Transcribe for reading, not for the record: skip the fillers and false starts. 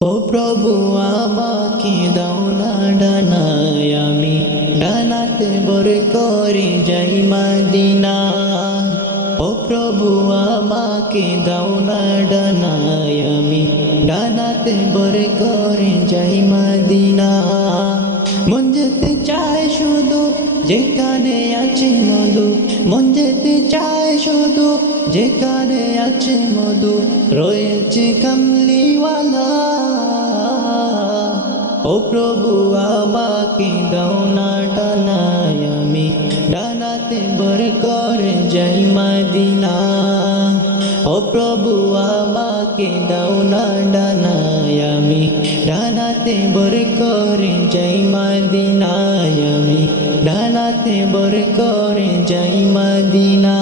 ও প্রভু আমাকে দাও না ডানায়, আমি ডানাতে বর করে যাই মদিনা। ও প্রভু আমাকে দাও না ডানায়, আমি ডানাতে বর করে যাই মদিনা। মন যেতে চায় শুধু যেখানে আছে মধু, মন যেতে চায় শুধু যেখানে আছে মধু, রয়েছে কামলিওয়ালা। ও প্রভু আমাকে দাও না ডানায়, আমি ডানাতে বর করে যাই মদিনা। ও প্রভু আমাকে দাও না ডানায়, আমি ডানাতে বর করে যাই মদিনায়, আমি ডানাতে বর করে যাই মদিনা।